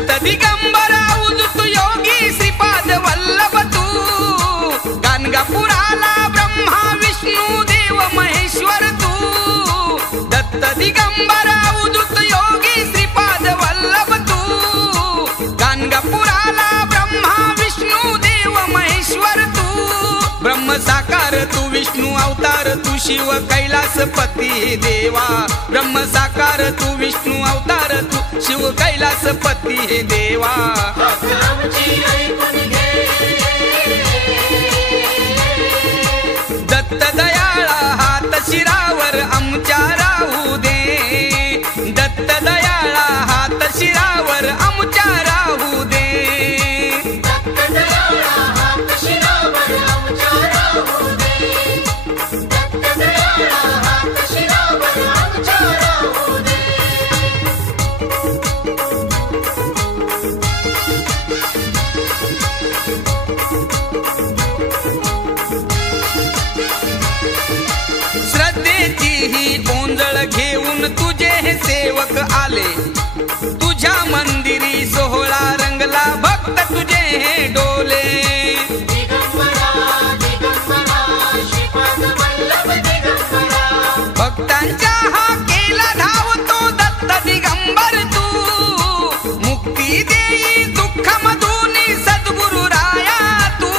दत्त दिगंबरा उदित योगी श्रीपाद वल्लभ तू गाणगापुराला ब्रह्मा विष्णू देव महेश्वर तू दत्त दिगंबरा उदित योगी श्रीपाद वल्लभ तू गाणगापुराला ब्रह्मा विष्णू देव महेश्वर तू ब्रह्म साकार तू विष्णू अवतार तू शिव कैलासपती देवा ब्रह्म साकार तू विष्णू अवतार तू शिव कैलासपती देवा दत्त दयाळा हात शिरावर आमच्या राहू दे दत्त दयाळा हात शिरावर आमच्या राहू दे ओंजळ घेऊन तुझे हे सेवक आले तुझ्या मंदिरी सोहळा रंगला भक्त तुझे हे डोले भक्तांच्या हा केला धावतो दत्त दिगंबर तू मुक्ती देई दुःखमधून सद्गुरु राया तू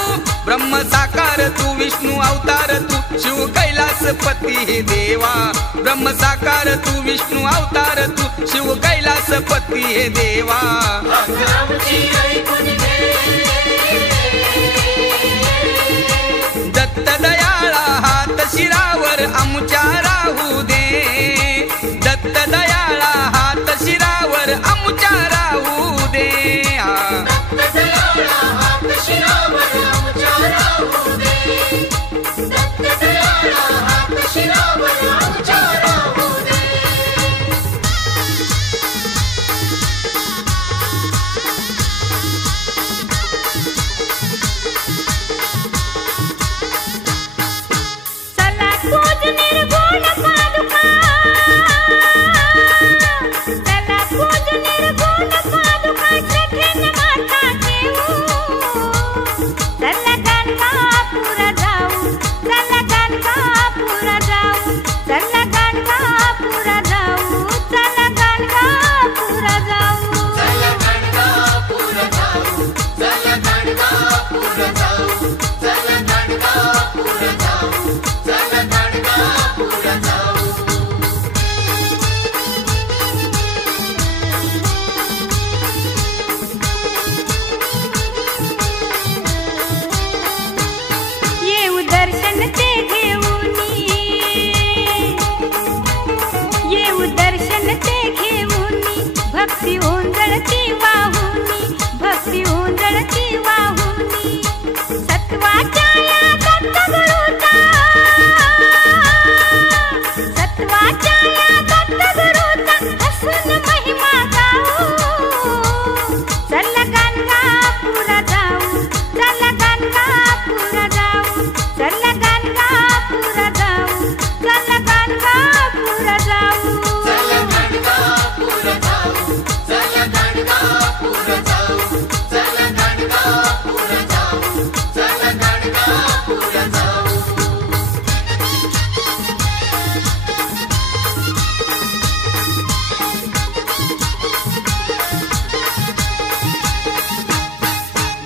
ब्रह्म साकार तू विष्णू अवतार तू शिव कैलासपती देवा ब्रह्म साकार तू विष्णू अवतार तू शिव कैलासपती देवा दत्त दयाळा हात शिरावर आमच्या राहू दे दत्त दयाळा हात शिरावर आमच्या राहू दे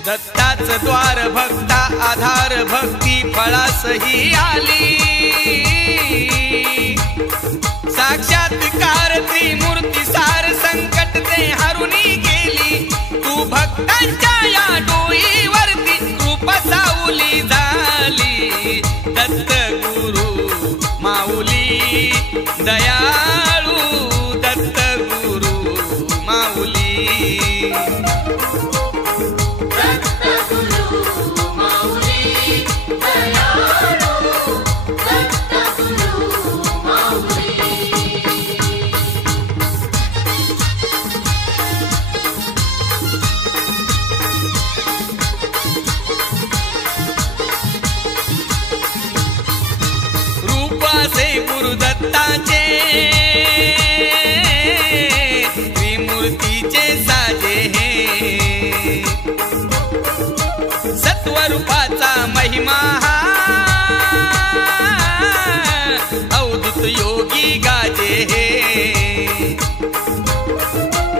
दत्ताच द्वार भक्ता आधार भक्ती फळासही आली साक्षात्कार त्रिमूर्ती सार संकट ते हरुनी गेली तू भक्तांच्या या डोईवरती कृप सावली झाली दत्त गुरु माऊली दयाळू दत्त गुरु माऊली गुरुदत्ताचे त्रिमूर्तीचे साजे हे रूपाचा महिमा हा अवधूत योगी गाजे हे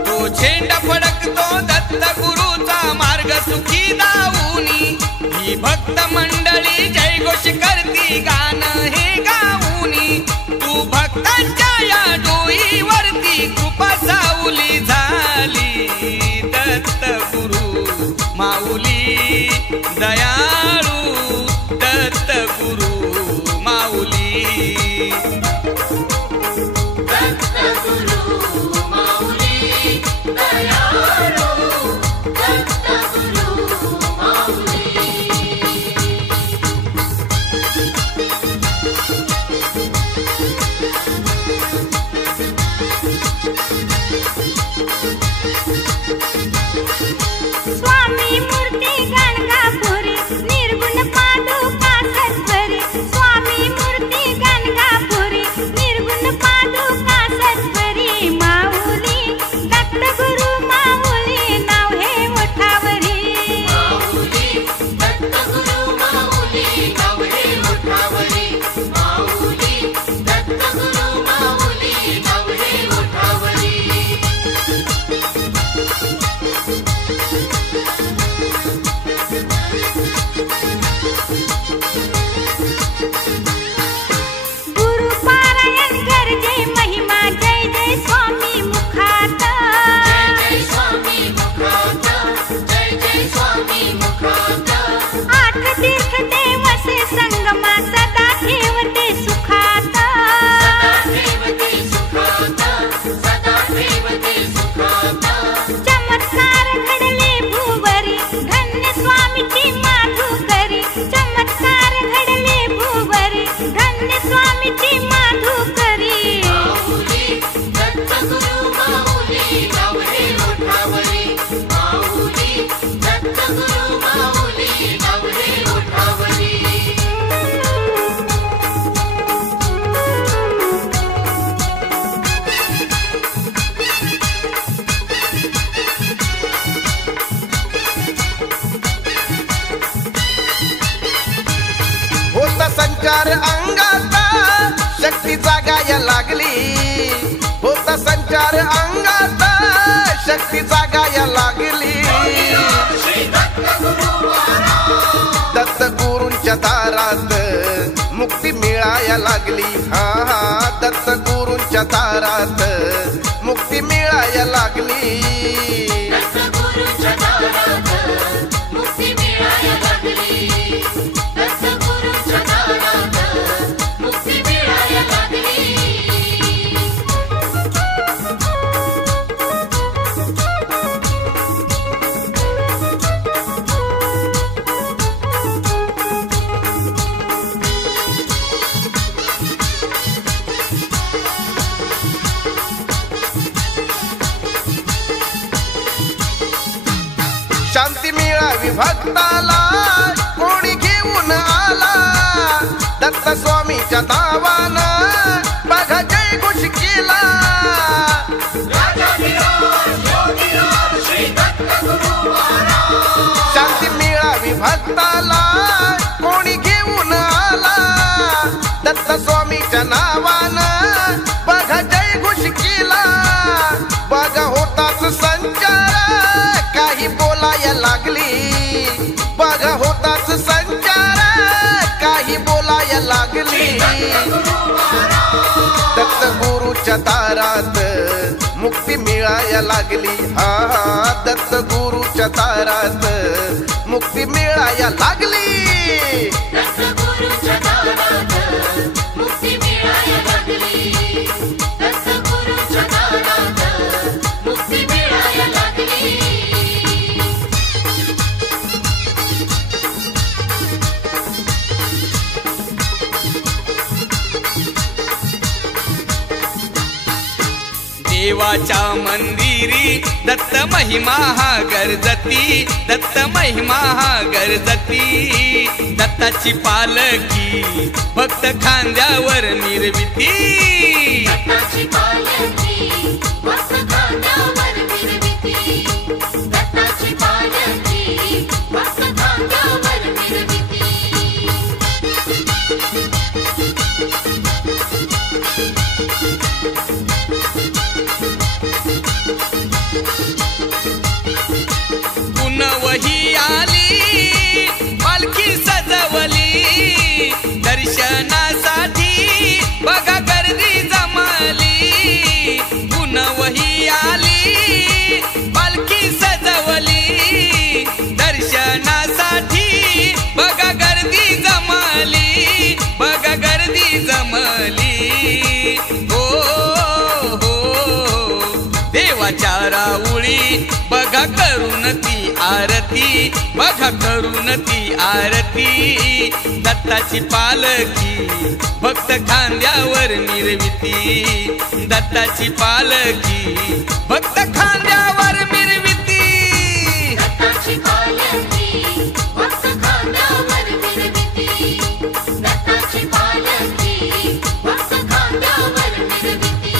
तो झेंडा फडकतो दत्त गुरुचा मार्ग सुखी दाऊनी ही भक्त मंडळी जयघोष करती गान हे गाऊनी तू भक्तांच्या या डोईवरती कृपा सावली झाली दत्त गुरु माऊली दयाळू दत्त गुरु माऊली दत्त गुरु माऊली दयाळू दत्त गुरु माऊली स्वामी मूर्ती गाणगापुरी निर्गुण पादुका सत्वरी स्वामी मूर्ती गाणगापुरी निर्गुण पादुका सत्वरी माऊली दत्त गुरु माऊली नाव हे ओठावरी माऊली दत्त गुरु माऊली नाव हे ओठावरी माऊली दत्त गुरु माऊली नाव हे ओठावरी गुरु पारायण गरजे महिमा जय जय स्वामी मुखात जय जय स्वामी मुखात जय जय स्वामी मुखात आठ तीर्थ देवसे संगमा सदा ठेवते सुखात सदा ठेवते सुखात सदा ठेवते सुखात चमत्कार घडले भुवरी धन्य स्वामीची माधुकरी चमत्कार घडले भुवरी धन्य स्वामीची माधुकरी माऊली दत्त गुरु माऊली नाव हे ओठावरी माऊली दत्त गुरु माऊली नाव हे ओठावरी होता संचार अंगाचा शक्ती जागाया लागली होता संचार अंगाचा शक्ती जागाया लागली दत्त गुरूंच्या दारात मुक्ती मिळाया लागली हा हा दत्त गुरूंच्या दारात मुक्ती मिळाया लागली दत्त गुरूच्या दारात मुक्ती मिळाया लागली दत्त गुरूच्या दारात मुक्ती मिळाया लागली शांती मिळावी भक्ताला कोणी घेऊन आला दत्त स्वामीच्या नावानं बघा जय घोष केला शांती मिळावी भक्ताला कोणी घेऊन आला दत्त स्वामीच्या नावानं बघा जय घोष केला बघा होताच संचार काही बोलाया लागली बघा होताच संचार काही बोलाया लागली दत्त गुरूच्या दारात मुक्ती मिळाया लागली हा हा दत्त गुरूच्या दारात मुक्ती मिळाया लागली दत्त गुरूच्या दारात मुक्ती मिळाया लागली दत्त गुरूच्या दारात मुक्ती मिळाया लागली देवाच्या मंदिरी दत्त महिमा हा गरजती दत्त महिमा हा गरजती दत्ताची पालखी भक्त खांद्यावर मिरविती दत्ताची पालखी भक्त खांद्यावर मिरविती दत्ताची पालखी भक्त खांद्यावर नवही आली पालखी सजवली दर्शनासाठी बघा गर्दी जमली पुनवही आली पालखी सजवली दर्शनासाठी बघा गर्दी जमली बघा गर्दी जमली हो हो देवाच्या राऊळी बघा करून ती आरती बघा करून ती आरती दत्ताची पालखी भक्त खांद्यावर मिरविती दत्ताची पालखी भक्त खांद्यावर मिरविती दत्ताची पालखी भक्त खांद्यावर मिरविती दत्ताची पालखी भक्त खांद्यावर मिरविती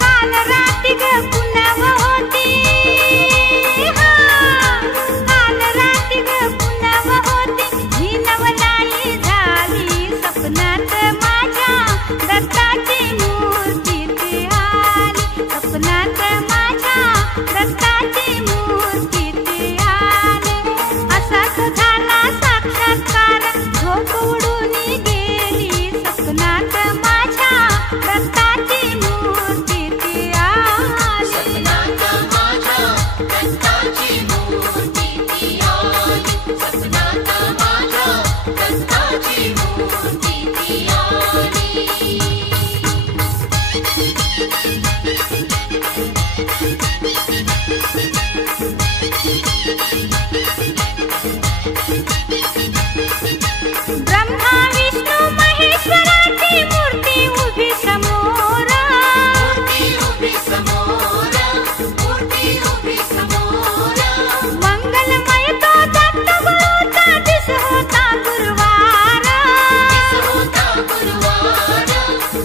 काल रात्री ग पुनव होती काल रात्री ग पुनव होती ही नवलाई झाली सपनात माझ्या दत्ताची मूर्ती ती आली सपनात माझ्या दत्ताची मूर्ती ती आली असाच झाला साक्षात्कार झोप उडून गेली सपनात माझ्या दत्ताची मूर्ती ती आली सपनात माझ्या दत्ताची मूर्ती ती आली सपनात माझ्या दत्ताची मूर्ती ती आली ब्रह्मा विष्णू महेश्वराची मूर्ती उभी समोर मूर्ती उभी समोर मूर्ती उभी समोर मंगलमय तो दत्त गुरुचा दिस होता गुरुवार दिस होता गुरुवार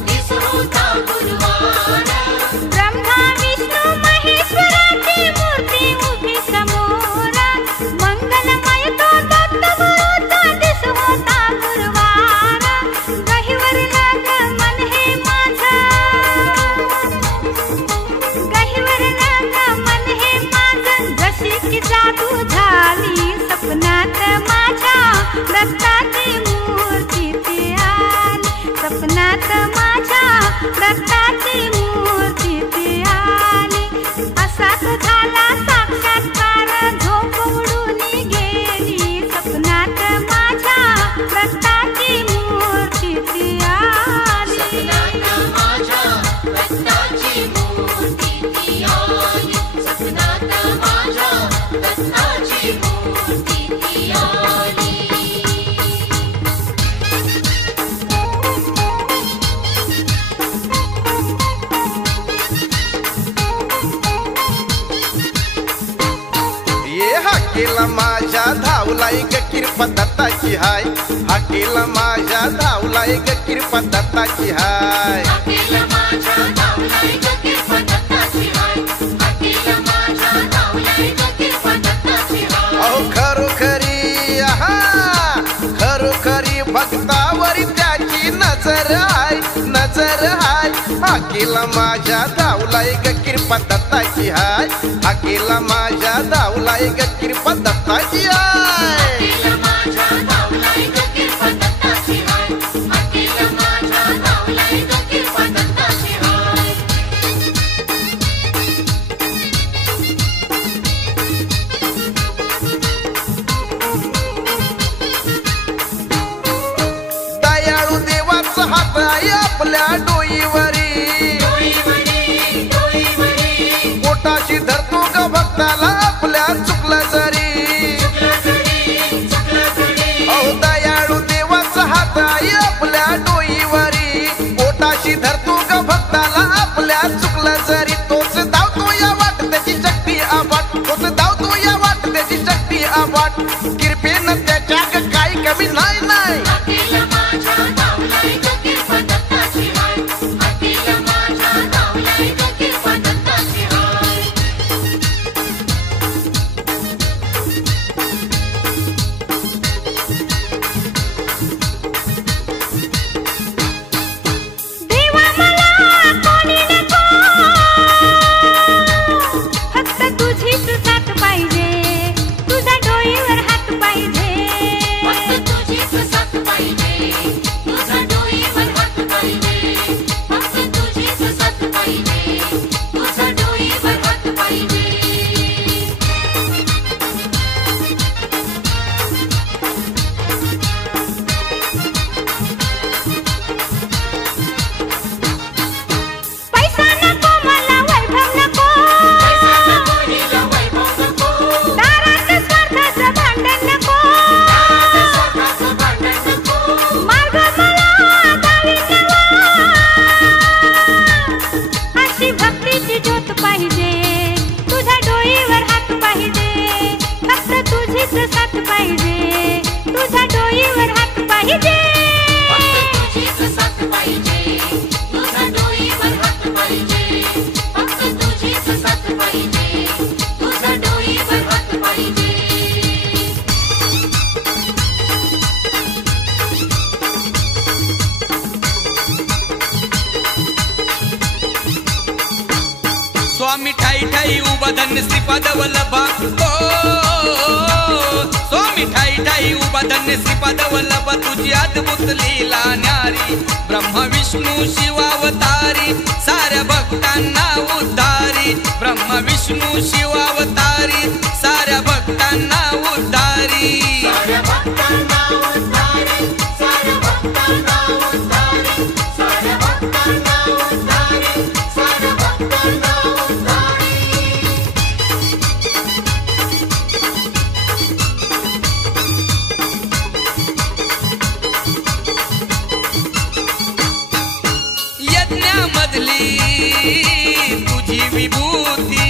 दिस होता गुरुवार ब्रह्मा विष्णू महेश्वराची मूर्ती उभी समोर मंगलमय तो दत्त गुरुचा दिस होता गुरुवार गहिवर लाग मन हे माझं गहिवर लाग मन हे माझं जशी की जादू झाली सपनात माझ्या दत्ताची मूर्ती ती आली सपनात माझ्या दत्ताची मूर्ती ती आली असाच झाला साक्षात्कार झोप उडून गेली सपनात माझ्या दत्ताची मूर्ती ती आली सपनात माझ्या दत्ताची मूर्ती ती आली सपनात माझ्या दत्ताची मूर्ती ती आली ये हाकेला माझ्या धावलाई ग किरपा दत्ताची हाय हाकेला माझ्या धावलाई ग किरपा दत्ताची हाय अकेला माझ्या धावलाई ग किरपा दत्ताची हाय अकेला माझ्या धावलाई ग किरपा दत्ताची हाय अहो खरोखरी खरोखरी भक्तावरी त्याची नजर हाय हाकेला माझ्या धावलाई ग किरपा दत्ताची हाय हाकेला माझ्या धावलाई ग किरपा दत्ताची हाय अकेला माझ्या धावलाई ग किरपा दत्ताची हाय अकेला माझ्या धावलाई ग किरपा दत्ताची हाय दयाळू देवाचा हात आहे आपल्या डोईवरी पोटाची धरतो ग भक्ताला आपल्या चुकला जरी अहो दयाळू देवाचा हात आहे आपल्या डोईवरी पोटाशी धरतो ग भक्ताला आपल्या चुकला जरी तोच धावतो या वाट त्याची शक्ती आबाट तोच धावतो या वाट त्याची शक्ती आबाट कृपेनं त्याच्या काही कमी नाही नाही अकेला माझ्या धावलाई ग किरपा दत्ताची हाय अकेला माझ्या धावलाई ग किरपा दत्ताची हाय पाहिजे. फक्त तुझीच साथ पाहिजे, तुझा डोईवर हात पाहिजे. फक्त तुझीच साथ पाहिजे, तुझा डोईवर हात पाहिजे. स्वामी ठाई ठाई उभा धन्य श्रीपाद वल्लभा. स्वामी ठाई ठाई उभा धन्य श्रीपाद वल्लभा. तुझी अद्भुत लीला न्यारी, ब्रह्मा विष्णू शिवावतारी, साऱ्या भक्तांना उद्धारी. ब्रह्मा विष्णू शिवावतारी, साऱ्या भक्तांना उद्धारी. साऱ्या भक्तांना उद्धारी, साऱ्या भक्तांना उद्धारी, साऱ्या भक्तांना उद्धारी, साऱ्या भक्तांना उद्धारी. यज्ञामधली तुझी विभूती,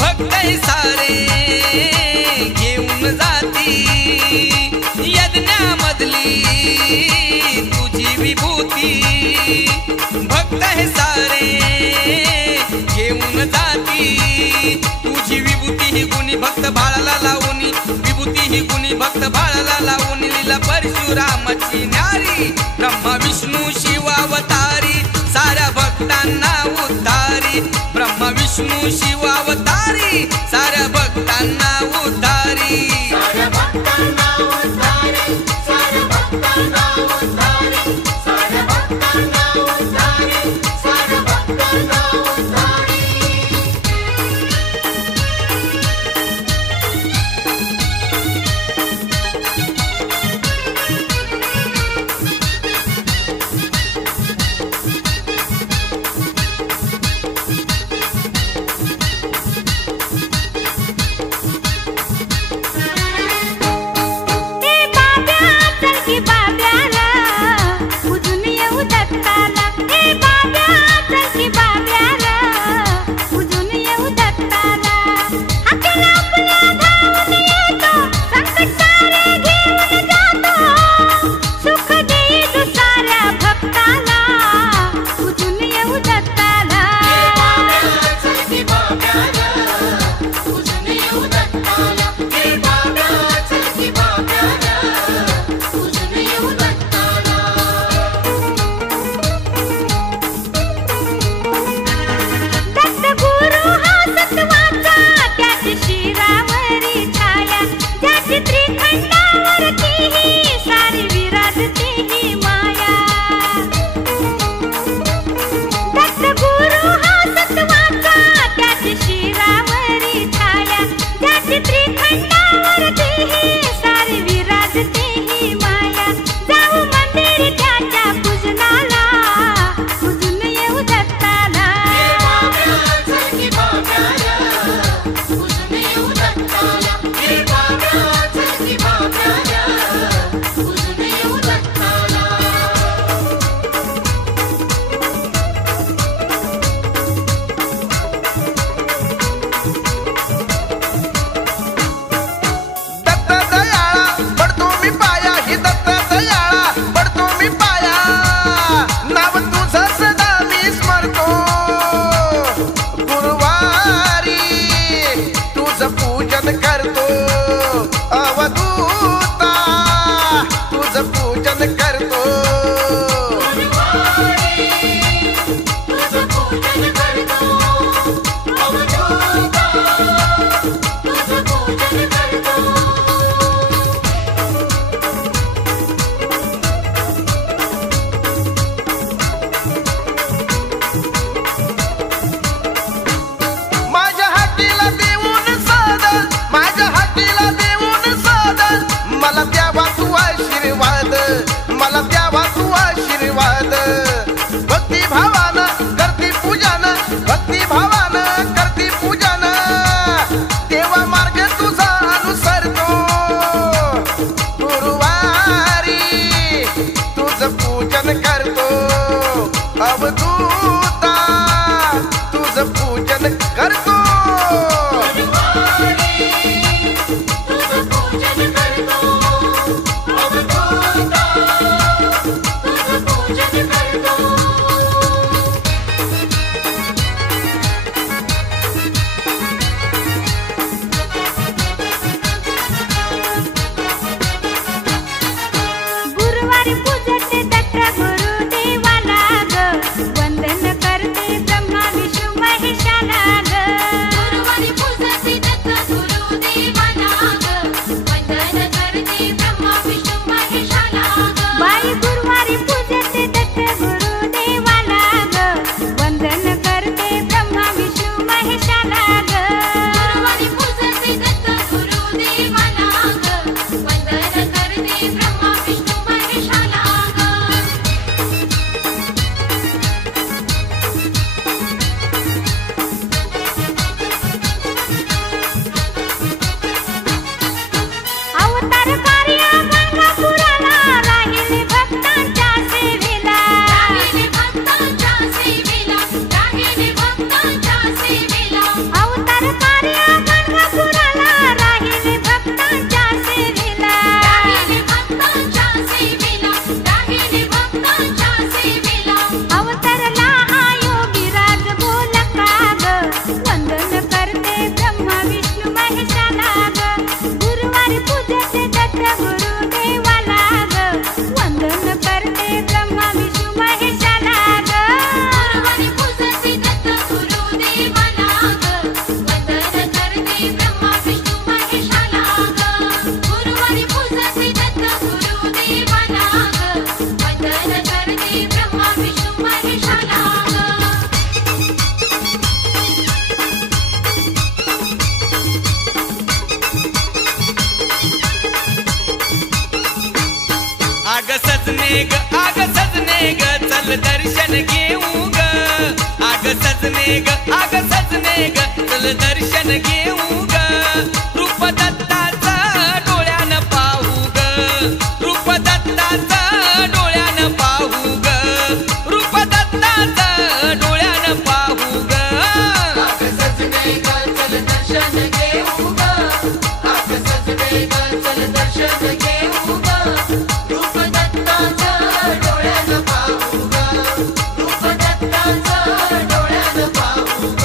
भक्त सारे घेऊन जाती. यज्ञामधली तुझी विभूती, भक्त सारे घेऊन जाती. तुझी विभूती ही गुणी भक्त बाळाला लावून, विभूती ही गुणी भक्त बाळाला लावून. लीला परशुरामाची न्यारी, ब्रह्मा विष्णू शिवावतारी, साऱ्या भक्तांना उद्धारी. ब्रह्मा विष्णू शिवावतारी, साऱ्या भक्तांना उद्धारी. साऱ्या भक्तांना उद्धारी, साऱ्या भक्तांना उद्धारी, साऱ्या भक्तांना उद्धारी, साऱ्या भक्तांना उद्धारी. ए बाब्या चल की बाब्याला उजून येऊ दत्ताला. ए बाब्या चल की बाब्याला उजून येऊ दत्ताला. हाकेला आपल्या धावून येतो, संकट सारे घेऊन जातो. सुख देईल साऱ्या भक्ताला उजून येऊ दत्ताला. चल की बाब्याला उजून येऊ दत्ताला. हे बाब्या चल की बाब्याला उजून येऊ दत्ताला. दत्त गुरु हा सत्वाचा, त्याची शिरावरी छाया, ज्याची त्रिखंडावरती ही सारी विराजते ही माया. दत्त गुरु हा सत्वाचा, त्याची शिरावरी छाया, ज्याची त्रिखंडावरती ही सारी विराजते ही माया. जाऊ मंदिर त्याच्या पूजनाला, पूजून येऊ दत्ताला. चल की बाब्याला उजून येऊ दत्ताला. हे बाब्या चल की बाब्याला उजून येऊ दत्ताला. दत्त दयाळा पडतो मी पाया, ही दत्त दयाळा पडतो मी पाया. नाव तुझं सदा मी स्मरतो, गुरुवारी तुझं पूजन करतो. अवधूता तुझं पूजन करतो. तुझं पूजन करतो, अवधूता तुझं पूजन करतो. माझ्या हातीला देऊन साध, माझ्या हातीला देऊन साध. मला द्यावा तू आशीर्वाद, मला द्यावा तू आशीर्वाद. भक्ती भावानं करती पूजन, भक्ती भावानं करती पूजन. देवा मार्ग तुझा अनुसरतो, गुरुवारी तुझं पूजन करतो. अवधूता तुझं पूजन करतो. तुझं पूजन करतो, अवधूता देवाला ग वंदन करते ब्रह्मा विष्णू महेशाला ग आग सजने ग चल दर्शन घेऊ ग आग सजने ग चल दर्शन घेऊ ग रूप दत्ताचं डोळ्यानं पाहू ग रूप दत्ताचं डोळ्यानं पाहू ग रूप दत्ताचं डोळ्यानं पाहू ग आग सजने ग चल दर्शन घेऊ ग आग सजने ग चल दर्शन घेऊ ग रूप दत्ताचं डोळ्यानं पाहू ग रूप दत्ताचं डोळ्यानं पाहू ग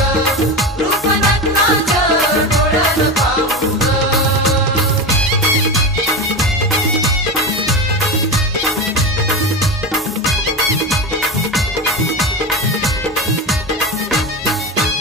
रूप दत्ताचं डोळ्यानं पाहू ग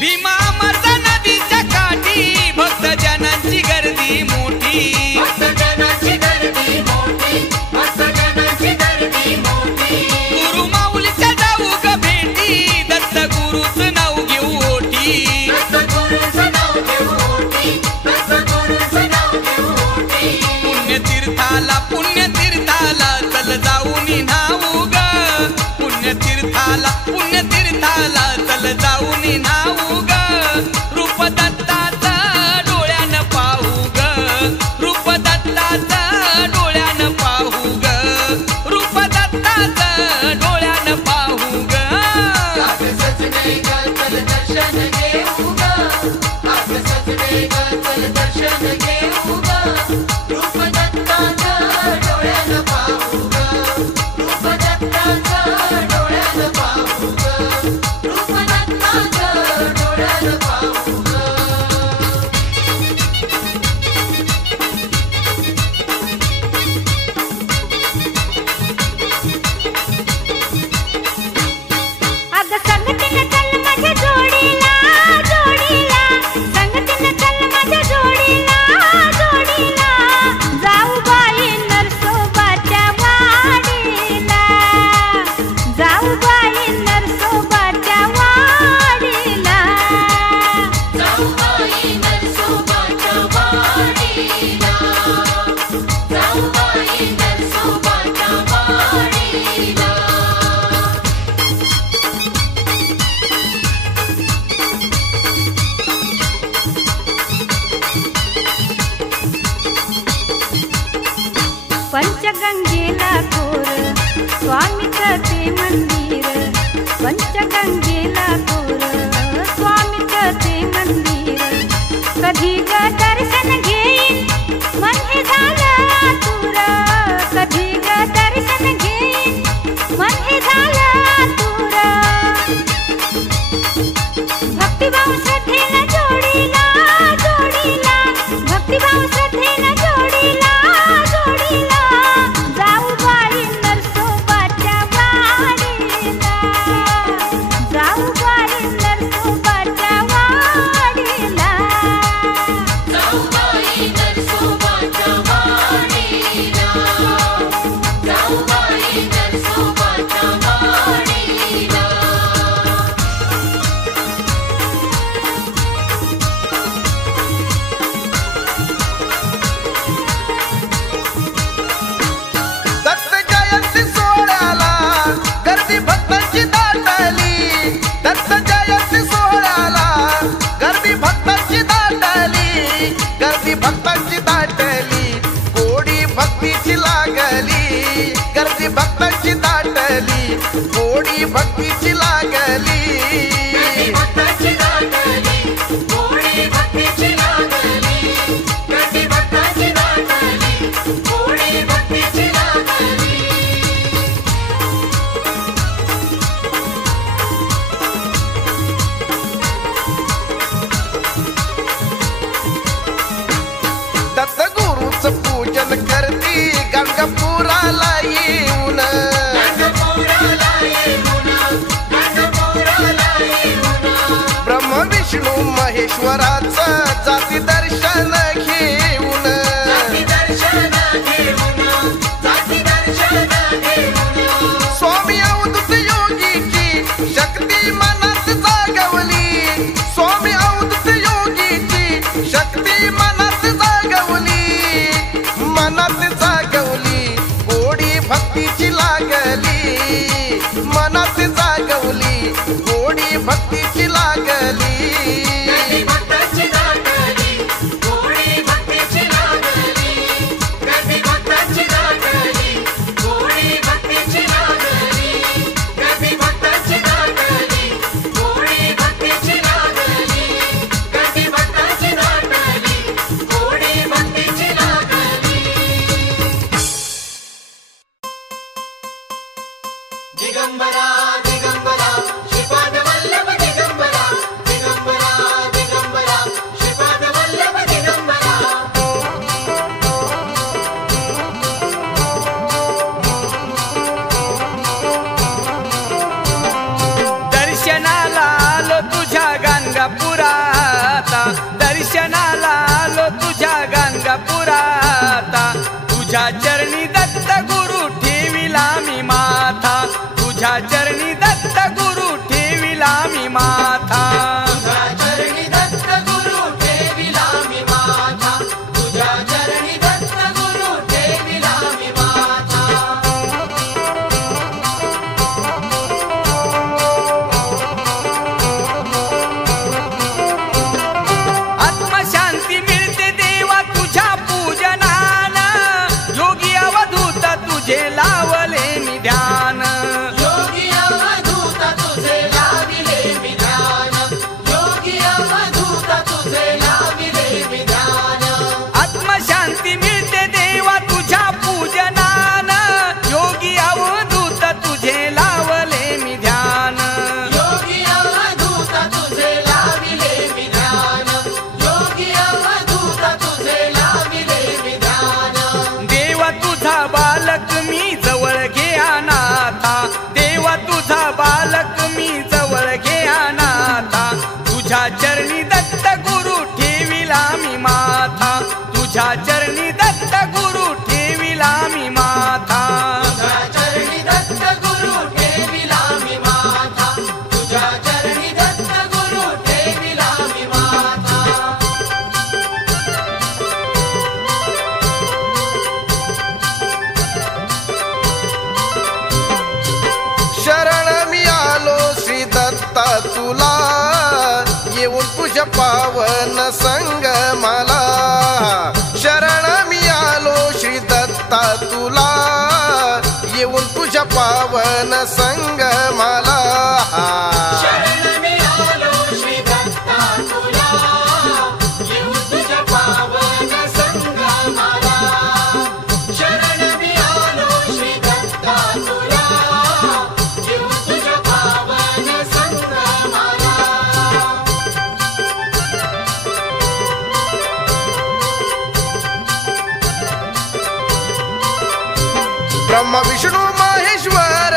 भीमा अमर नदीच्या काठी भक्त जनांची गर्दी मोठी भक्तजनांची गर्दी मोठी भक्तजनांची गर्दी मोठी गुरु माऊलीच्या जाऊ ग भेटी दत्त गुरुच नाव घेऊ ओठी दत्तगुरूचं नाव घेऊ ओटी दत्तगुरूचं नाव घेऊ ओटी पुण्यतीर्थाला चल जाऊन न्हाऊ ग पुण्यतीर्थाला चल जाऊन न्हाऊ ग रूप दत्ताचं डोळ्यानं पाहू ग रूप दत्ताचं डोळ्यानं पाहू ग रूप दत्ताचं डोळ्यानं पाहू ग आग सजने ग चल दर्शन घेऊ ग आग सजने ग चल दर्शन घेऊ ग रूप दत्ताचं डोळ्यानं पाहू ग रूप दत्ताचं डोळ्यानं पाहू ग रूप दत्ताचं डोळ्यानं पाहू ग अग संगतीनं चल माझ्या जोडीला जोडीला संगतीनं चल माझ्या जोडीला जोडीला जाऊ बाई नरसोबाच्या वाडीला जाऊ बाई नरसोबाच्या वाडीला जाऊबाई नरसोबाच्या वाडीला जाऊबाई नरसोबाच्या वाडीला पंचगंगेला खोर स्वामीचं ते मंदिर पंचगंगेला खोर स्वामीचं ते मंदिर कधी ग दर्शन घेईन मन हे झालं आतुर कधी ग दर्शन घेईन मन हे झालं आतुर भक्तिभाव श्रद्धेनं जोडीला जोडीला भक्तिभाव श्रद्धेनं जोडीला जोडीला जाऊ बाई नरसोबाच्या वाडीला जाऊ बाई नरसोबाच्या वाडीला जाऊबाई नरसोबाच्या वाडीला जाऊबाई नरसोबाच्या वाडीला दत्त जयंती सोहळ्याला गर्दी भक्तांची दाटली दत्त जयंती सोहळ्याला गर्दी भक्तांची दाटली गर्दी भक्तांची दाटली गोडी भक्तीची लागली गर्दी भक्तांची दाटली गोडी भक्तीची लागली गर्दी भक्तांची दाटली गोडी भक्तीची लागली गर्दी भक्तांची दाटली गोडी भक्तीची लागली दत्त गुरुचं पूजन करती गंगापुराला येऊन गंगापुराला येऊन गंगापुराला येऊन ब्रह्म विष्णू महेश्वराचं जाती दर्शन घेऊन जाती दर्शन घेऊन जाती दर्शन भक्तीची लागली मनात जागवली गोडी भक्तीची लागली कधी भक्ताची लागली गोडी भक्तीची लागली कधी भक्ताची लागली गोडी भक्तीची लागली कधी भक्ताची लागली गोडी भक्तीची लागली कधी भक्ताची लागली गोडी भक्तीची लागली दिगंबरा दिगंबरा श्रीपाद वल्लभ दिगंबरा दिगंबरा दिगंबरा श्रीपाद वल्लभ दिगंबरा दर्शनाला आलो तुझ्या गाणगापुराता दर्शनाला आलो तुझ्या गाणगापुराता तुझ्या चरणी दत्त गुरु ठेविला मी माथा तुझ्या चरणी दत्त गुरु ठेविला मी माथा तुझ्या चरणी दत्त गुरु ठेविला मी माथा तुझ्या चरणी दत्त गुरु ठेविला मी माथा आत्मशांती मिळते देवा तुझ्या पूजनान योगी अवधूत तुझे लावले मी ध्यान योगी अवधूत तुझे लाविले मी ध्यान योगी अवधूत तुझे लाविले मी ध्यान आत्मशांती मिळते देवा तुझ्या पूजनान योगी अवधूत तुझे लावले मी ध्यान योगी अवधूत तुझे लाविले मी ध्यान योगी अवधूत तुझे लाविले मी ध्यान देवा तुझा बालक मी जवळ घे अनाथा देवा तुझा बालक मी जवळ घे अनाथा तुझ्या चरणी दत्त गुरु ठेविला मी माथा तुझ्या चरणी दत्त गुरु ठेविला मी माथा तुझ्या चरणी दत्त गुरु ठेविला मी माथा तुझ्या चरणी दत्त गुरु ठेविला मी माथा शरण मी आलो श्री दत्ता तुला येऊन तुझ्या पावन संग मला शरण मी आलो श्री दत्ता तुला येऊन तुझ्या पावन संग मला शरण मी आलो श्री दत्ता तुला येऊन तुझ्या पावन संग मला शरण मी आलो श्री दत्ता तुला येऊन तुझ्या पावन संग मला ब्रह्मा विष्णू महेश्वर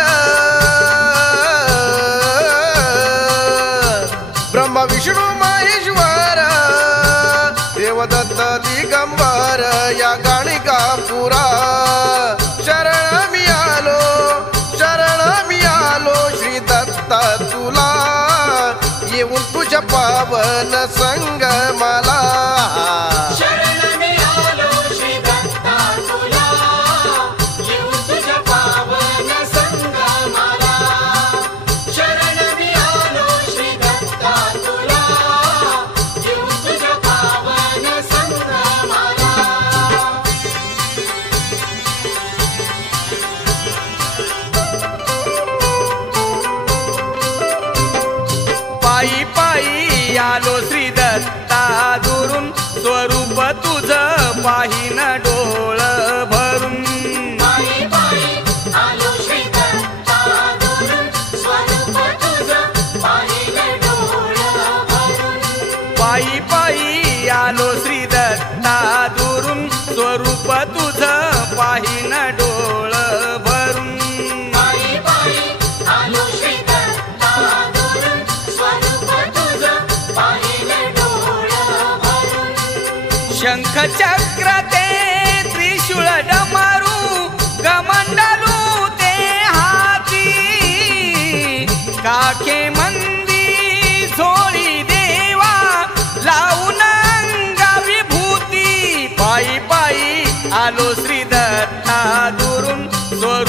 ब्रह्मा विष्णू महेश्वर देवदत्त दिगंबर या गाणिकापुरा शरण मी आलो श्री दत्ता तुला येऊन तुझ्या पावन संग मला शरण मी आलो श्री दत्ता तुला येऊन तुझ्या पावन संग मला शरण मी आलो श्री दत्ता तुला येऊन तुझ्या पावन संग मला पायी पायी आलो श्री दत्ता दुरून स्वरूप तुझ पाहिन डोळ भरून पायी पायी आलो श्री दत्ता दुरून स्वरूप तुझं पाहिलं डोळं भरून पायी पायी आलो श्री दत्ता दुरून स्वरूप तुझ पाहिन डोळ भरून पायी पायी आलो श्री दत्ता दुरून स्वरूप तुझं पाहिलं डोळं भरून शंख चक्र ते त्रिशूळ डमरू कमंडलू ते हाती काखे मंदी झोळी देवा लावून अंगा विभूती पायी पायी आलो श्री दत्ता दुरून स्वरूप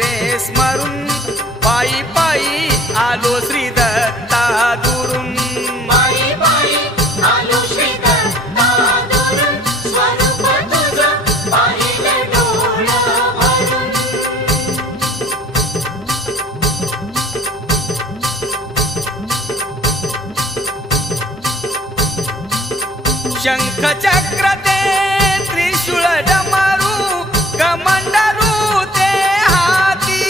रे स्मरून पायी पायी आलो श्री दत्ता दुरून पायी पायी आलो श्री दत्ता दुरून स्वरूप तुझं पाहिलं डोळं भरून शंख चक्र ते त्रिशूळ डमरू कमंडरू ते हाती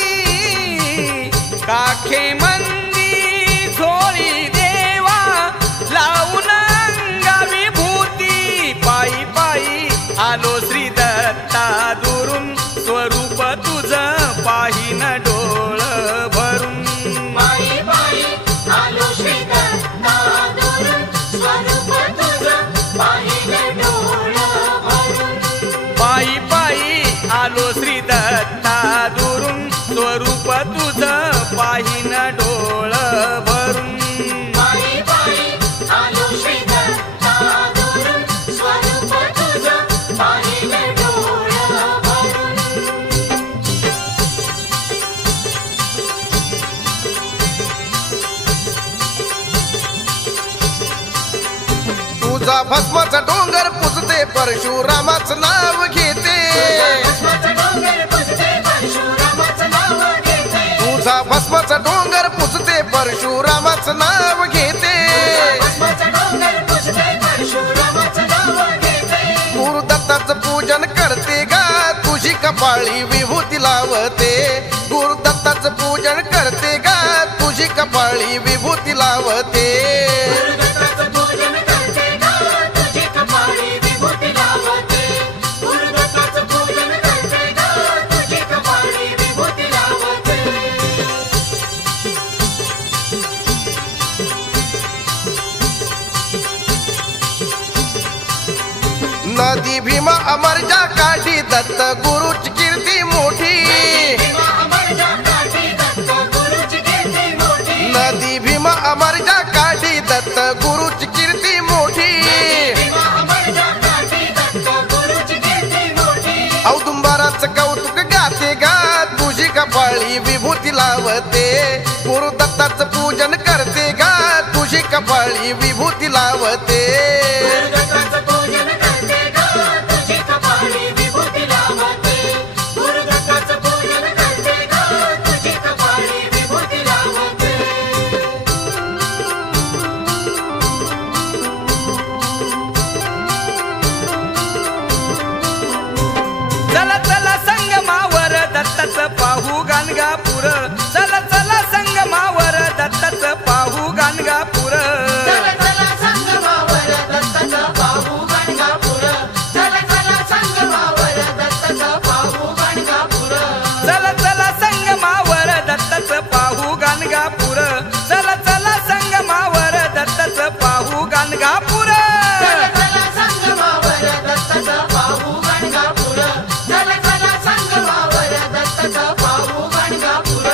काखे मंदी झोळी देवा लावून अंगा विभूती पायी पायी आलो श्री दत्ता दुरून स्वरूप तुझं पाहिन डोळ भरून पायी पायी आलो श्री दत्ता दुरून स्वरूप तुझं पाहिलं डोळं भरून पायी पायी आलो श्री दत्ता दुरून स्वरूप तुझं पाहिन डोळ भरून पायी पायी आलो श्री दत्ता दुरून स्वरूप तुझं पाहिलं डोळं भरून तुझा भस्माचा डोंगर पुजते परशुरामाचं नाव घेते भस्माचं डोंगर पुजते परशुरामाचं नाव घेते तुझा भस्माचा डोंगर पुजते परशुरामाचं नाव घेते भस्माचं डोंगर पुजते परशुरामाचं नाव घेते गुरुदत्ताचं पूजन करते गा तुझी कपाळी विभूती लावते गुरुदत्ताचं पूजन करते गा तुझी कपाळी विभूती लावते गुरुदत्ताचं पूजन करते गा तुझी कपाळी विभूती लावते गुरुदत्ताचं पूजन करते गा तुझी कपाळी विभूती लावते नदी भीमा अमरजा काठी दत्त गुरुची कीर्ती मोठी भीमा अमरजा काठी दत्त गुरुची कीर्ती मोठी नदी भीमा अमरजा काठी दत्त गुरुची कीर्ती मोठी भीमा अमरजा काठी दत्त गुरुची कीर्ती मोठी औदुंबराचं कौतुक गाते गा तुझी कपाळी विभूती लावते गुरुदत्ताचं पूजन करते गा तुझी कपाळी विभूती लावते गुरुदत्ताचं पूजन करते गा तुझी कपाळी विभूती लावते गुरुदत्ताचं पूजन करते गा तुझी कपाळी विभूती लावते चला चला संगमावर दत्ताचं पाहू गाणगापूर चला चला संगमावर दत्ताचं पाहू गाणगापूर चला चला संगमावर दत्ताचं पाहू गाणगापूर चला चला संगमावर दत्ताचं पाहू गाणगापूर चला चला संगमावर दत्ताचं पाहू गाणगापूर चला चला संगमावर दत्ताचं पाहू गाणगापूर चला चला संगमावर दत्ताचं पाहू गाणगापूर चला चला संगमावर दत्ताचं पाहू गाणगापूर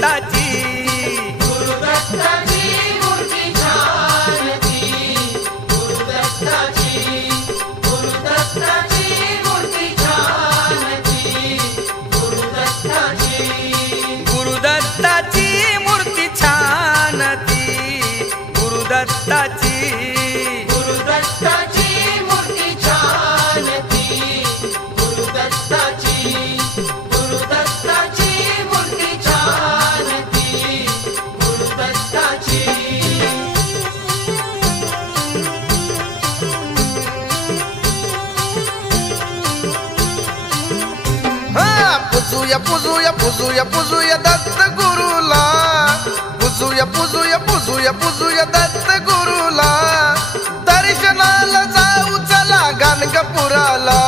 गुरुदत्ताची गुरुदत्ताची मूर्ती छान ती गुरुदत्ताची गुरुदत्ताची मूर्ती छान ती गुरुदत्ताची गुरुदत्ताची मूर्ती छान ती गुरुदत्ताची गुरुदत्ताची मूर्ती छान ती गुरुदत्ताची गुरुदत्ताची मूर्ती छान ती गुरुदत्ताची पूजूया पूजूया पूजूया पूजूया दत्त गुरुला पूजूया पूजूया पूजूया पूजूया दत्त गुरुला दर्शनाला जाऊ चला गाणगापुराला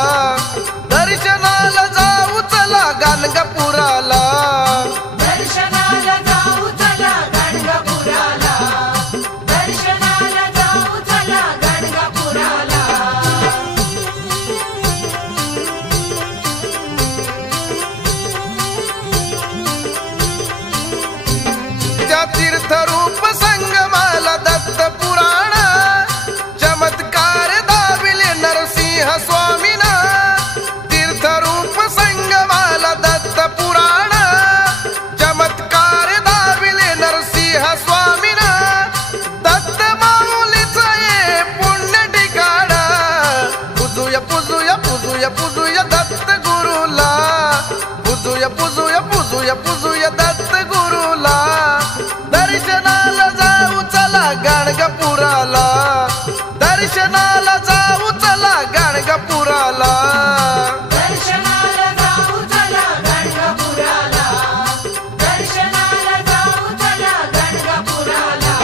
दर्शनाला जाऊ चला गाणगापुराला दर्शनाला जाऊ चला गाणगापुराला दर्शनाला जाऊ चला गाणगापुराला त्या तीर्थरूप संगमाला दत्त पुराण चमत्कार दाविले नरसिंह स्वामीना तीर्थरूप संगमाला दत्त पुराण चमत्कार दाविले नरसिंह स्वामीना दत्त माऊलीचं ये पुण्य ठिकाण पूजूया पूजूया पूजूया पूजूया दत्त गुरुला पूजूया पूजूया पूजूया पूजूया दत्त गुरुला दर्शनाला जाऊ चला गाणगापुराला दर्शनाला जाऊ चला गाणगापुराला दर्शनाला जाऊ चला गाणगापुराला दर्शनाला जाऊ चला गाणगापुराला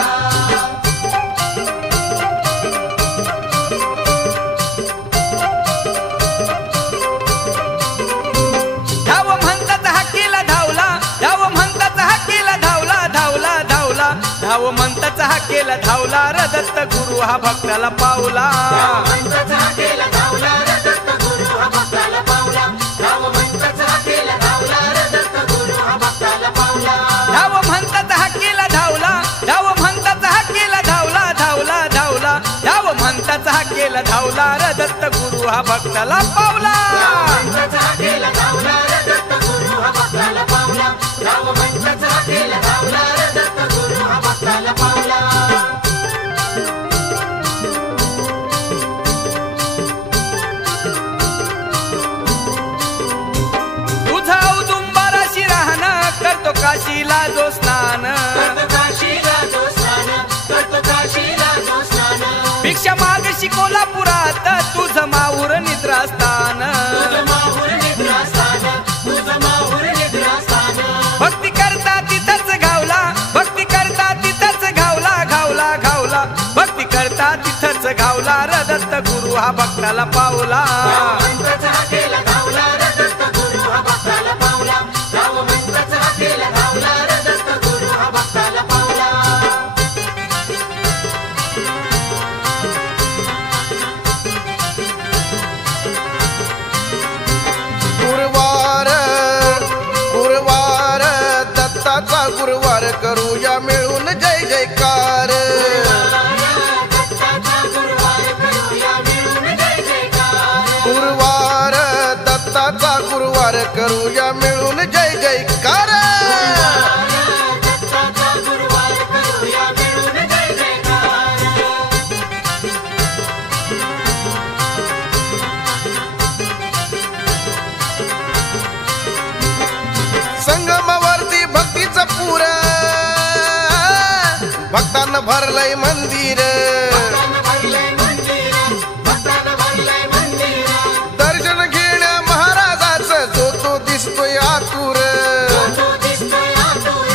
धाव म्हणतात हाकेला धावला धाव म्हणतात हाकेला धावला धावला धावला धाव म्हणतात हाकेला धावला र दत्त गुरु हा भक्ताला पावला मंत्राचा केला धावला रे दत्त गुरु हा भक्ताला पावला राम मंत्राचा केला धावला रे दत्त गुरु हा भक्ताला पावला धाव म्हणतात हाकेला धावला धाव म्हणतात हाकेला धावला धावला धावला धाव म्हणतात हाकेला धावला र दत्त गुरु हा भक्ताला पावला मंत्राचा केला धावला रे दत्त गुरु हा भक्ताला पावला राम मंत्राचा केला धावला रे दत्त गुरु हा भक्ताला पावला तुझा औदुंबराशी राहणं करतो काशीला जो स्नान करतो काशीला जो स्नान करतो काशीला जो स्नान भिक्षा मागशी कोल्हापुरात तुझं माहूर निद्रास्थान तुझं माहूर निद्रास्थान तुझं माहूर निद्रास्थान भक्ती करता तिथंच घावला भक्ती करता तिथंच घावला घावला घावला भक्ती करता तिथंच घावला र दत्त गुरु हा भक्ताला पावला मंत्राचा केला धावला रे दत्त गुरु हा भक्ताला पावला राम मंत्राचा केला धावला रे दत्त गुरु हा भक्ताला पावला गुरुवार गुरुवार दत्ताचा गुरुवार करूया मिळून जय जयकार दत्ताचा गुरुवार करूया मिळून जय जयकार गुरुवार दत्ताचा गुरुवार करूया मिळून जय जयकार दत्ताचा गुरुवार करूया मिळून जय जयकार संगमावरती भक्तीचं पूर भक्तांना भरलंय मंदिर भक्तानं भरलंय मंदिर भक्तानं भरलंय मंदिर दर्शन घेण्या महाराजाचं जो तो दिसतोय आतुर तो दिसतोय आतुर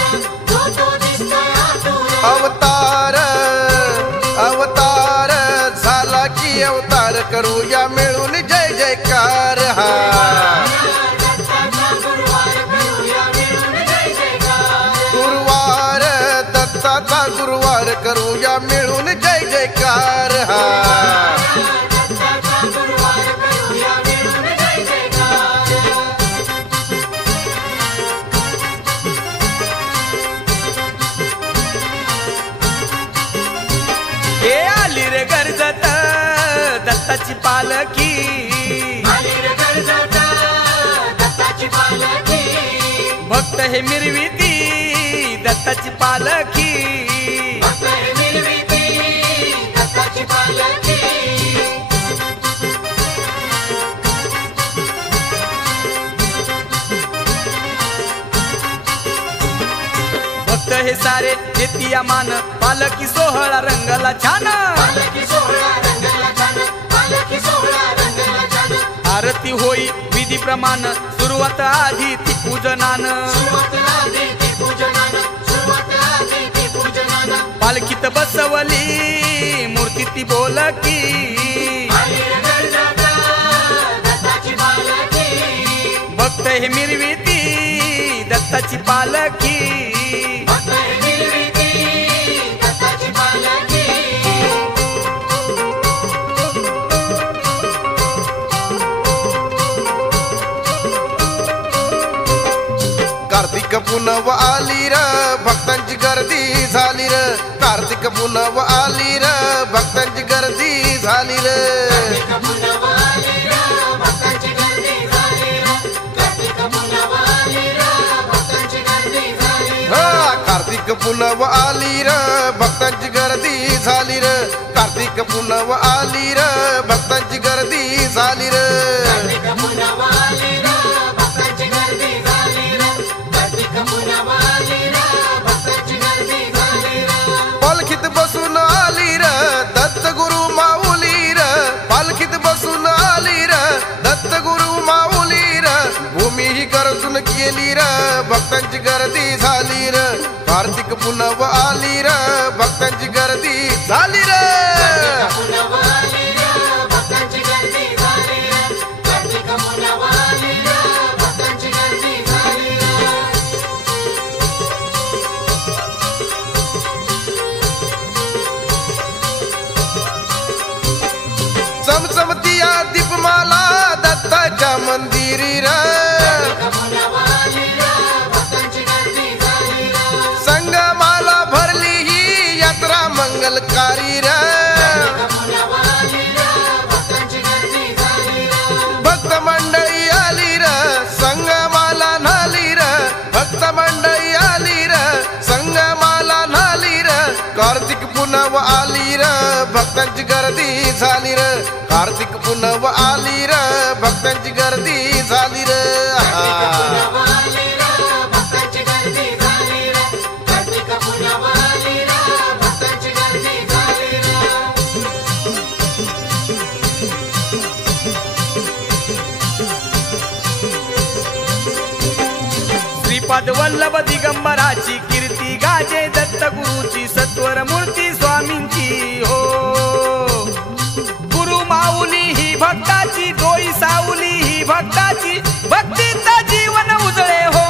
तो दिसतोय आतुर अवतार अवतार झाला की अवतार करूया मिळून जय जयकार हा दत्ताचा गुरुवार करूया मिळून जय जयकार गुरुवार दत्ताचा गुरुवार करूया मिळून जय जयकार हा दत्ताचा गुरुवार करूया मिळून जय जयकार दत्ताची पालखी आली रे गर्जता दत्ताची पालखी भक्त हे मिरविती दत्ताची पालखी भक्त हे मिरविती दत्ताची पालखी भक्त हे सारे येती या मान पालखी सोहळा रंगला छान पालखी सोहळा रंगला छान पालखी सोहळा रंगला छान आरती होई विधी प्रमाण सुरुवात आधी ती पूजनान सुरुवात आधी ती पूजनानं सुरुवात आधी ती पूजनानं पालखीत बसवली मूर्ती ती बोलकी आली रे गर्जता दत्ताची पालखी भक्त हे मिरविती दत्ताची पालखी भक्त हे मिरविती दत्ताची पालखी कार्तिक पुनव आली र भक्तांची गर्दी झाली र कार्तिक पुनव आली र भक्तांची गर्दी झाली र कार्तिक पुनव आली रे भक्तांची गर्दी झाली रे कार्तिक पुनव आली रे भक्तांची गर्दी झाली रे कार्तिक पुनव आली र भक्तांची गर्दी झाली र कार्तिक पुनव आली र भक्तांची गर्दी झाली र कार्तिक पुनव आली रे भक्तांची गर्दी झाली रे कार्तिक पुनव आली रे भक्तांची गर्दी झाली रे पालखीत बसून आली र दत्त गुरु माऊली र पालखीत बसून आली र दत्त गुरु माऊली र भूमी ही गरजून केली र भक्तांची गर्दी झाली र कार्तिक पुनव आली र भक्तांची गर्दी झाली र पुनव आली रे भक्तांची गर्दी झाली रे कार्तिक पुनव आली रे भक्तांची गर्दी झाली रे चमचमतिया दीपमाला दत्ताच्या मंदिरी र पुनव आली रे भक्तांची गर्दी झाली रे संगमाला भरली ही यात्रा मंगलकारी र पुनव आली रे भक्तांची गर्दी झाली रे भक्त मंडळी आली र संगमाला न्हाली र भक्त मंडळी आली र संगमाला न्हाली र कार्तिक पुनव आली र भक्तांची गर्दी झाली र कार्तिक पुनव आली र भक्तांची गर्दी झाली र पुनव आली रे भक्तांची गर्दी झाली रे कार्तिक पुनव आली रे भक्तांची गर्दी झाली रे श्रीपाद वल्लभ दिगंबराची कीर्ती गाजे दत्त गुरुची सत्वर मूर्ती स्वामींची हो गुरु माऊली ही भक्ताची डोई सावली ही भक्ताची भक्तीचा जीवन उजळे हो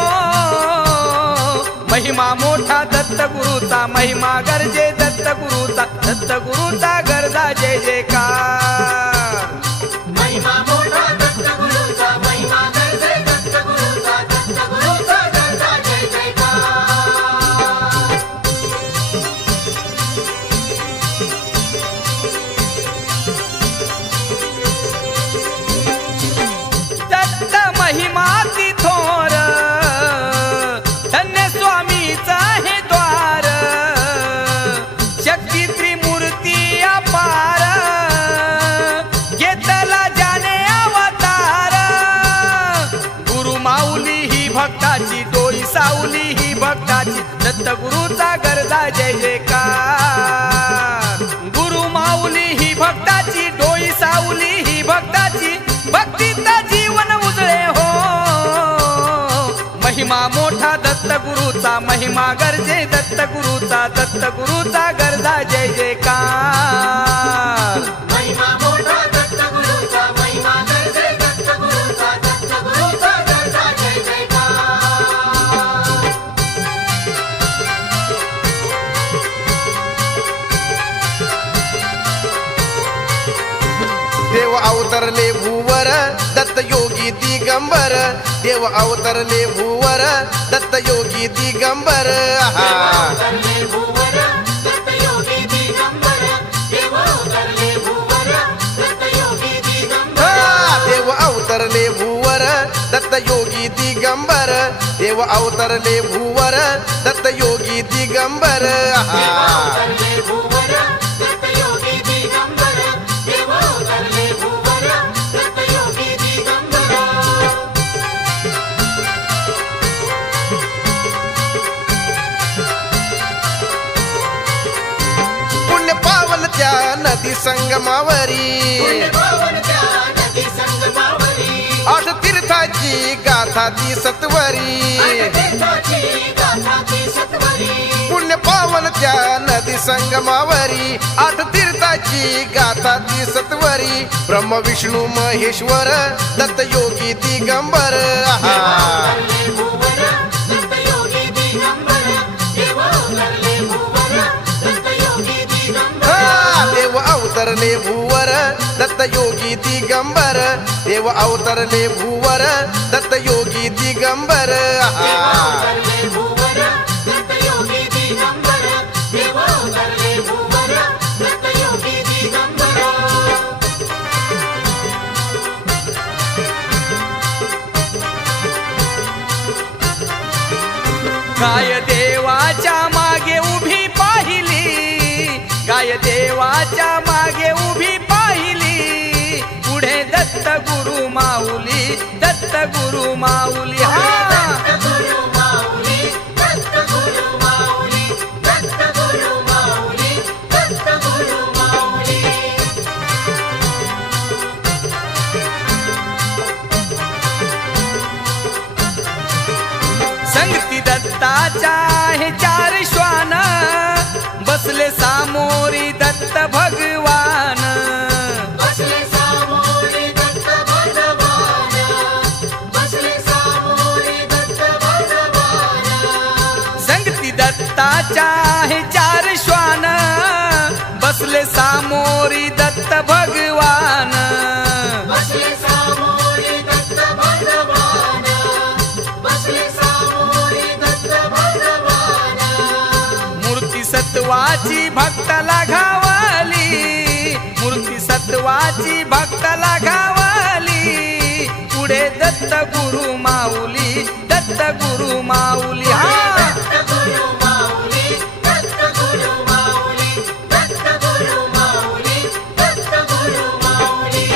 महिमा मोठा दत्त गुरुचा महिमा गरजे दत्त गुरुचा गरजा जय जयकार महिमा मोठा दत्त गुरुचा महिमा गरजे दत्त गुरुचा गरजा जय जयकार दत्त महिमा ती थोर धन्य स्वामीचा हे द्वार शक्ती त्रिमूर्ती अपार घेतला जाने अवतार गुरु माऊली ही भक्ताची डोई सावली ही भक्ताची दत्त गुरुचा गरजा जय जयकार गुरु माऊली ही भक्ताची डोई सावली ही भक्ताची भक्तीचा जीवन उजळे हो महिमा मोठा दत्त गुरुचा महिमा गरजे दत्त गुरुचा गरजा जय जयकार महिमा मोठा दत्त गुरुचा महिमा गरजे दत्त गुरुचा गरजा जय जयकार देव अवतरले भूवर दत्त योगी दिगंबर देव अवतरले भूवर दत्त योगी दिगंबर अवतरले भूवर दत्त योगी दिगंबर देव अवतरले भूवर दत्त योगी दत्त योगी दिगंबर देव अवतरले भूवर दत्त योगी दिगंबर अवतरले भूवर दत्त योगी दिगंबर देव अवतरले भूवर दत्त योगी दिगंबर पुण्य पावन त्या नदी संगमावरी पावन त्या नदी संगमावरी आठ तीर्थाची गाथा ती सत्वरी तीर्थाची गाथा ती सत्वरी पुण्य पावन त्या नदी संगमावरी आठ तीर्थाची गाथा ती सत्वरी ब्रह्म विष्णू महेश्वर दत्त योगी दिगंबर अवतरले भूवर दत्त योगी दिगंबर देव अवतरले भूवर दत्त योगी दिगंबर देव अवतरले भूवर दत्त योगी दिगंबर देव अवतरले भूवर दत्त योगी दिगंबर अवतरले भूवर दत्त योगी दिगंबर देव अवतरले भूवर दत्त योगी दिगंबर गाय देवाच्या मागे उभी पाहिली गाय देवाच्या मागे उभी पाहिली पुढे दत्त गुरु माऊली दत्त गुरु माऊली दत्त गुरु माऊली दत्त गुरु माऊली दत्त गुरु माऊली दत्त गुरु माऊली संगती दत्ताच्या हे चार श्वान बसले सामोरी दत्त भगवान बसले सामोरी दत्त भगवान बसले सामोरी दत्त भगवान संगती दत्ताच्या हे चार श्वान बसले सामोरी दत्त भगवान बसले सामोरी दत्त भगवान बसले सामोरी दत्त भगवान मूर्ती सत्वाची भक्ताला घावली मूर्ती सत्वाची भक्ताला घावली पुढे दत्त गुरु माऊली दत्त गुरु माऊली दत्त गुरु माऊली दत्त गुरु माऊली दत्त गुरु माऊली दत्त गुरु माऊली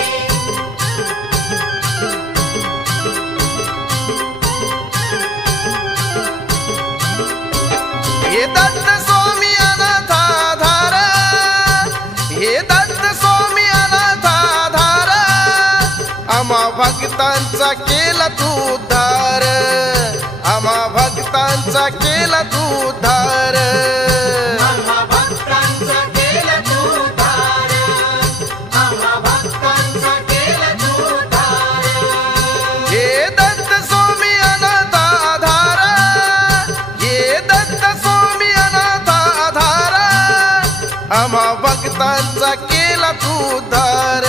हे दत्त स्वामी अनाथाधार हे दत्त स्वामी अनाथाधार आम्हा भक्तांचा केला तू उद्धार आम्हा भक्तांचा केला तू उद्धार आम्हा भक्तांचा केला तू उद्धार आम्हा भक्तांचा केला तू उद्धार हे दत्त स्वामी अनाथाधार हे दत्त स्वामी अनाथाधार आम्हा भक्तांचा केला तू उद्धार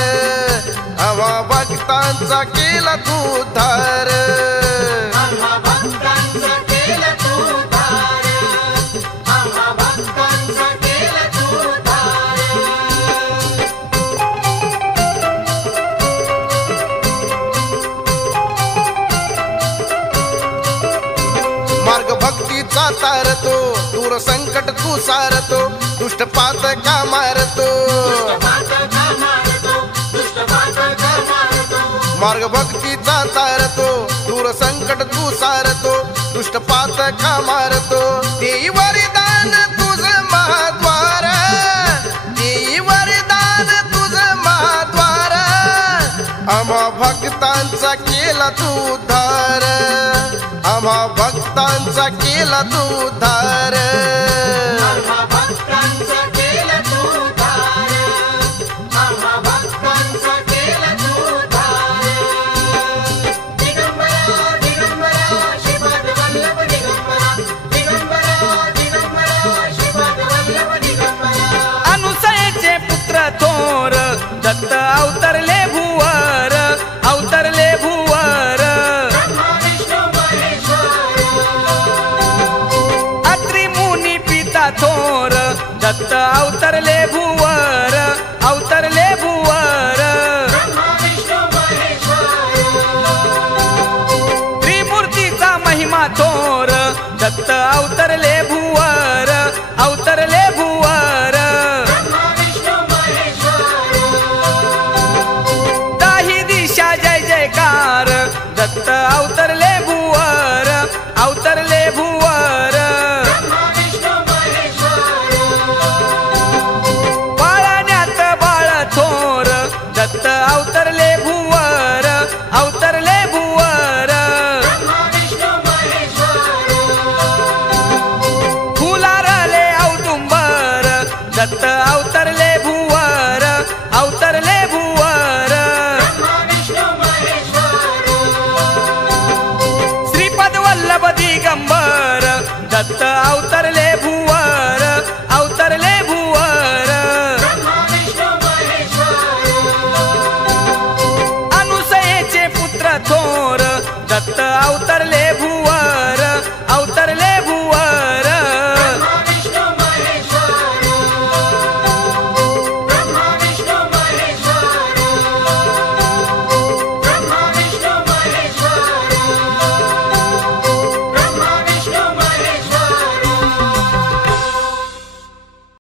आम्हा भक्तांचा केला तू उद्धार आम्हा भक्तांचा केला तू उद्धार आम्हा भक्तांचा केला तू उद्धार मार्ग भक्तीचा तारतो दूर संकट तू सारतो दुष्ट पात का मारतो पातका मारतो दुष्ट पातका मारतो मार्ग भक्तीचा तारतो दूर संकट तू सारतो दुष्ट पात का मारतो देई वरदान तुझ महाद्वार देई वरदान तुझ महाद्वार आम्हा भक्तांचा केला तू उद्धार आम्हा भक्तांचा केला तू उद्धार आम्हा भक्तांचा केला तू उद्धार आम्हा भक्तांचा केला तू उद्धार दिगंबरा दिगंबरा श्रीपाद वल्लभ दिगंबरा दिगंबरा दिगंबरा श्रीपाद वल्लभ दिगंबरा अनुसयेचे पुत्र थोर दत्त अवतरले भुवर अवतरले भुवर ब्रह्मा विष्णू महेश्वर अत्रि मुनी पिता थोर दत्त अवतरले भुवर अवतरले भुवर ब्रह्मा विष्णू महेश्वर थोर दत्त अवतरले भुवर अवतरले भुवर ब्रह्मा विष्णू महेश्वर दाही दिशा जय जयकार दत्त अवतरले भुवर अवतरले भुवर ब्रह्मा विष्णू महेश्वर पाळण्यात बाळ थोर दत्त अवतरले भुवर अवतरले भुवर ब्रह्मा विष्णू महेश्वर फुलारले औदुंबर दत्त अवतरले भुवर अवतरले भुवर ब्रह्मा विष्णू महेश्वर श्रीपद वल्लभ दिगंबर दत्त अवतरले भुवर अवतरले भुवर ब्रह्मा विष्णू महेश्वर अनुसयेचे पुत्र थोर दत्त अवतरले